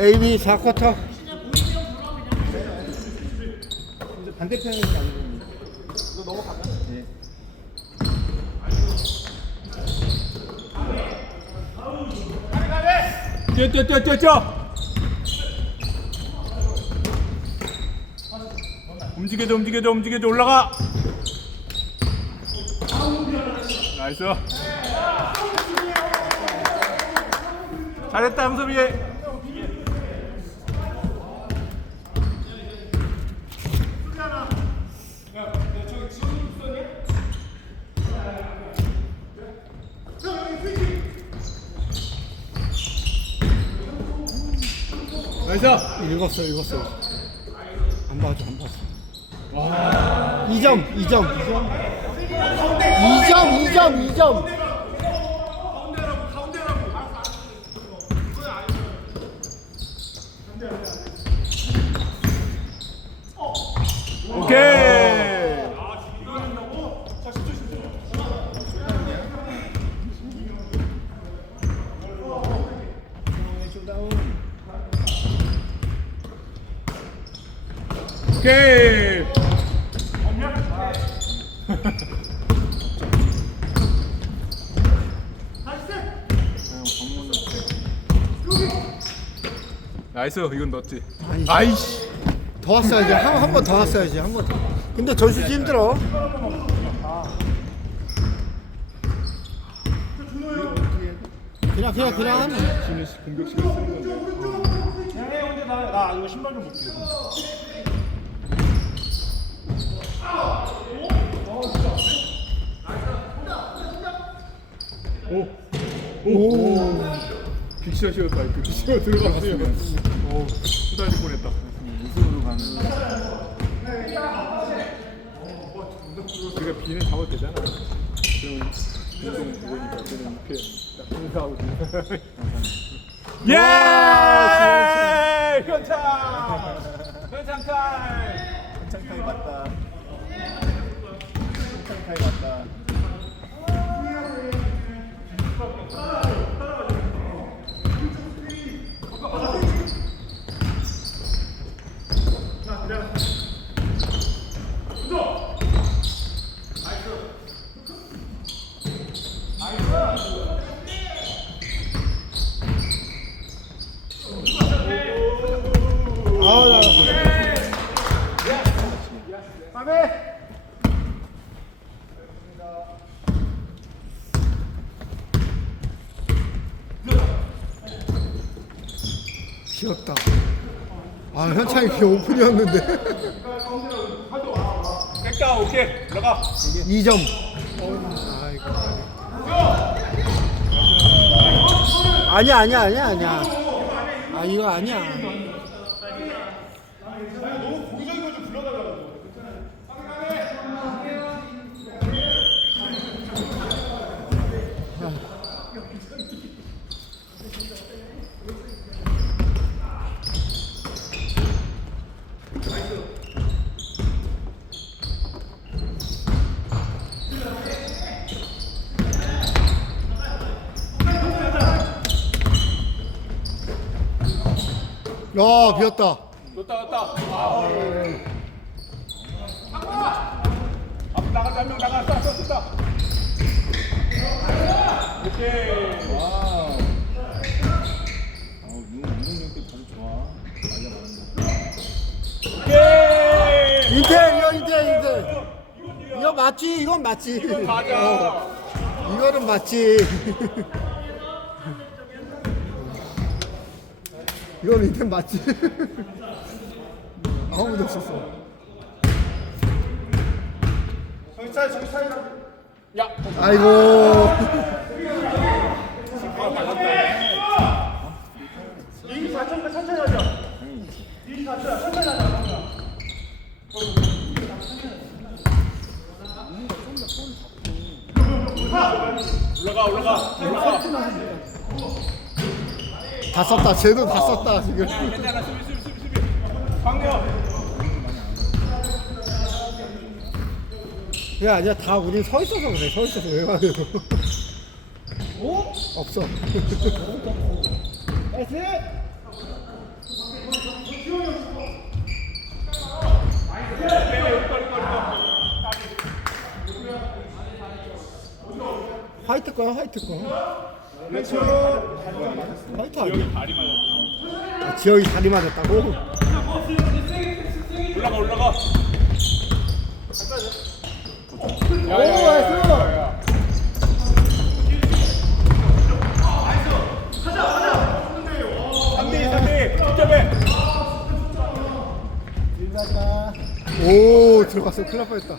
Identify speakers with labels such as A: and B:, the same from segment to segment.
A: AB 4쿼터.
B: 이제 반대편은 아니고 이거 넘어가나? 네.
C: 뛰어 뛰어 뛰어 뛰어 뛰어 움직여줘 움직여줘 움직여줘 올라가 나이스 잘했다 함섭이 나이스
A: 읽었어, 읽었어. 안 봐줘, 안 봤어. 2점, 2점, 2점. 2점, 2점, 2점.
C: 오케이 오케이 나이스 이건 넣었지
A: 아니,
C: 아이씨
A: 더 왔어야지. 한, 한번 더 왔어야지. 한 번 더. 근데 전수지 힘들어. 그냥, 그냥, 그냥 하면.
C: 지는 공격식을 쓰는 건데
B: 나 이거 신발 좀 볼게요.
C: 오! 오! 빅샷이었다. 그 빅샷 들어갔으면 오, 수다질 뻔했다.
B: 우승으로 가는.
C: 우리가 비는 잡아도 되잖아. 그럼 운동 그거니까 그는 이렇게 딱 인사하고 예! 현창! 현창 타임!
B: 한창타임 맞다. 한창타임 맞다.
A: 귀엽다. 아, 현창이 그 오픈이었는데.
C: 깼다, 오케이. 들어가.
A: 2점. 아이고. 아니야, 아니야, 아니야, 아니야. 아, 이거 아니야. 야, 비었다.
C: 떴다, 떴다. 앞 나갔다, 한명 나갔다, 떴다. 오케이.
B: 와우. 아우, 눈 운동력도 바로 좋아. 나이가 많은데.
C: 오케이.
A: 인텔, 이거 인텔, 인텔. 이거 맞지? 이건 맞지.
C: 맞아.
A: 어, 이거는 맞지. 이건 인텔 맞지. 아무도 없었어.
B: 정신 차려.
C: 야,
A: 아이고.
B: 이 사천가 천천히 하자. 이 사천 천천히 하자.
C: 올라가, 올라가. 올라가.
A: 다 썼다. 쟤도 다 썼다 지금.
C: 괜찮아 수비 수비 수비 수비
A: 광 야, 아니야. 다 우리 서 있어서 그래. 서 있어서 왜 가요? 오? 없어.
B: 나이스!
A: 화이트 거야, 화이트 거. 왼쪽으로 아니야? 아, 지영이 다리 맞았다고?
C: 올라가 올라가.
A: 오 나이스
C: 3대 3대 득점해.
A: 오 들어갔어 큰일 날 뻔했다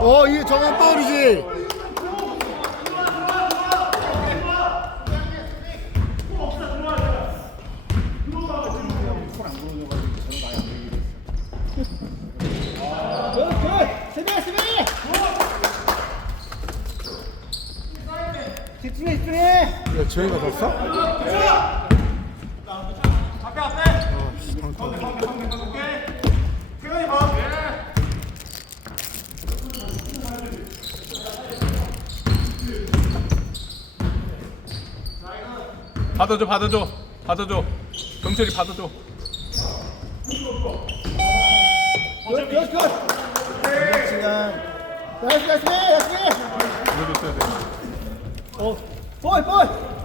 A: 어 이게 정한 파울이지 야 지영이가 넣었어?
B: 앞에 앞에 봐
C: 받아줘 받아줘 받아줘. 경철이 받아줘.
A: 나이스 나이스 나이스
C: 돼.
A: 어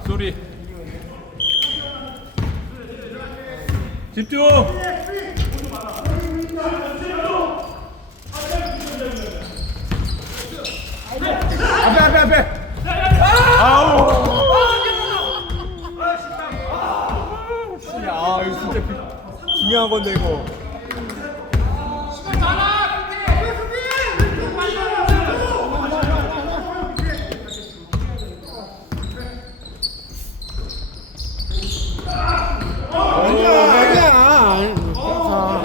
C: 소리. 집중. 앞에 앞에 앞에. 아우. 아 이거 진짜 그- 중요한 건데 이거.
A: 아니야 아니야 괜찮아.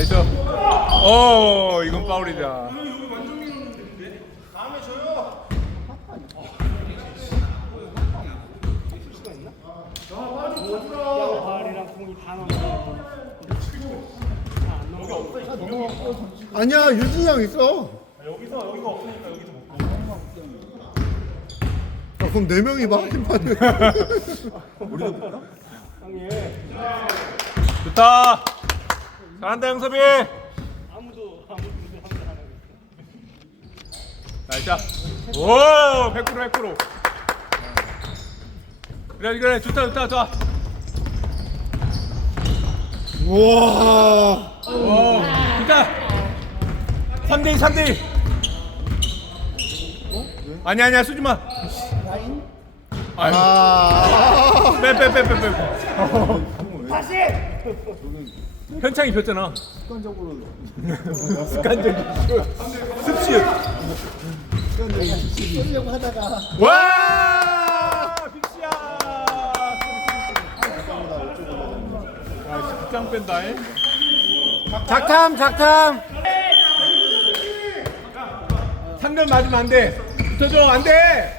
C: 나이스. 어 이건 파울이다.
A: 아니야 유진이 형 있어
B: 여기서 여기가 없으니까 여기서 못
A: 야, 그럼 네 명이 봐 팀판을
C: 좋다. 잘한다 영섭이.
B: 아무도 아무도 아무도 안 하고
C: 나이스. 오, 100% 100%. 그래 그래 좋다 좋다 좋다.
A: 우와
C: 오, 좋다. 3대 2 3대 2. 아니 아니야 쓰지 마. 아 빼빼 빼빼 빼.
B: 다시
C: 현창이 폈잖아. 습관적으로. 습관적인 습시읒.
A: 쓰려고 하다가
C: 와! 빅시야! 야, 직장 뺀다, 잉?
A: 작탐 작탐
C: 상전 맞으면 안 돼. 붙어줘, 안 돼!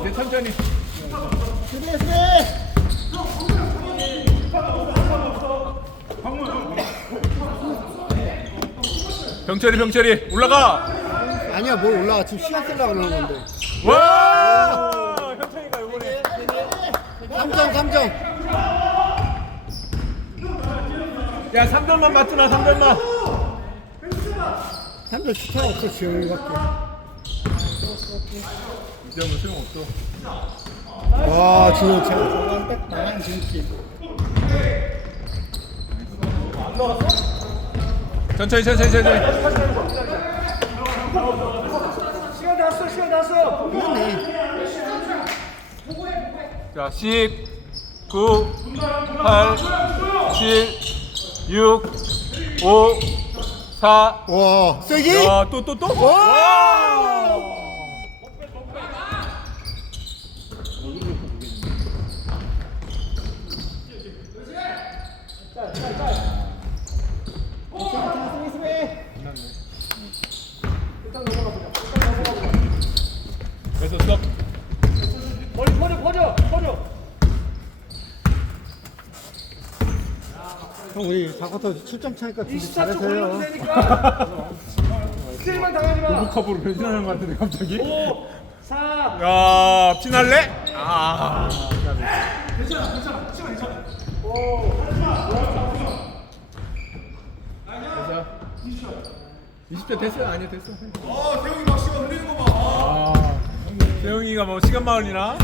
C: 이제 천천히. 병철이, 병철이, 올라가!
A: 아니야 뭘 올라가 지금 시간 쓰려고 그러는 건데
C: 와! 현창이가 요번에.
A: 3점 3점
C: 야, 3점만 맞잖아, 3점만.
A: 3점 슈터가 없어 지영이밖에
C: 이 점은 소용없어.
A: 와 진영 참딱 나간 진기
C: 천천히, 천천히, 천천히.
B: 시간 다 왔어 시간 다 왔어
C: 자, 10, 9, 8, 7, 6, 5, 4.
A: 와 세기
C: 야, 또, 또, 또? 와! 됐어 스톱
B: 버려 버려 버려
A: 형 우리 4쿼터 7점 차니까 준비 잘했어요.
B: 되니까. 당하지 마.
C: 컵으로 변신하는 것 같은데 갑자기.
B: 5 4
C: 야 피날레? 아, 아, 아
B: 괜찮아 괜찮아. 시간 괜찮아.
C: 5 20초 됐어요? 아니요 됐어
D: 어 태용이 막 시간 흘리는 거 봐.
C: 아 세영이가 뭐 시간 마을이나?